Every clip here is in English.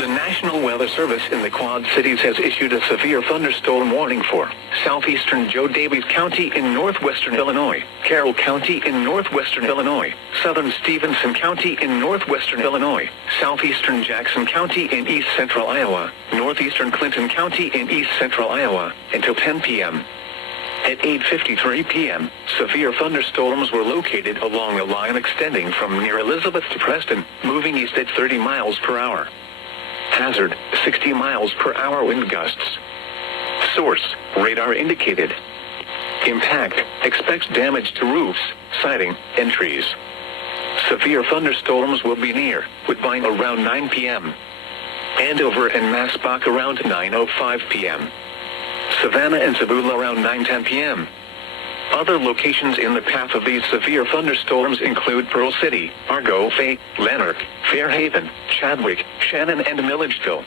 The National Weather Service in the Quad Cities has issued a severe thunderstorm warning for southeastern Joe Daviess County in northwestern Illinois, Carroll County in northwestern Illinois, southern Stevenson County in northwestern Illinois, southeastern Jackson County in east central Iowa, northeastern Clinton County in east central Iowa, until 10 p.m. At 8:53 p.m., severe thunderstorms were located along a line extending from near Elizabeth to Preston, moving east at 30 miles per hour. Hazard, 60 miles per hour wind gusts. Source, radar indicated. Impact, expects damage to roofs, siding, and trees. Severe thunderstorms will be near Woodbine around 9 p.m. Andover and Maspach around 9:05 p.m. Savannah and Zabula around 9:10 p.m. Other locations in the path of these severe thunderstorms include Pearl City, Argo, Fay, Lanark, Fairhaven, Chadwick, Shannon, and Milledgeville.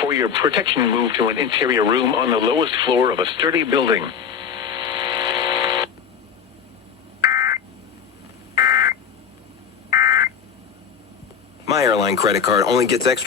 For your protection, move to an interior room on the lowest floor of a sturdy building. My airline credit card only gets extra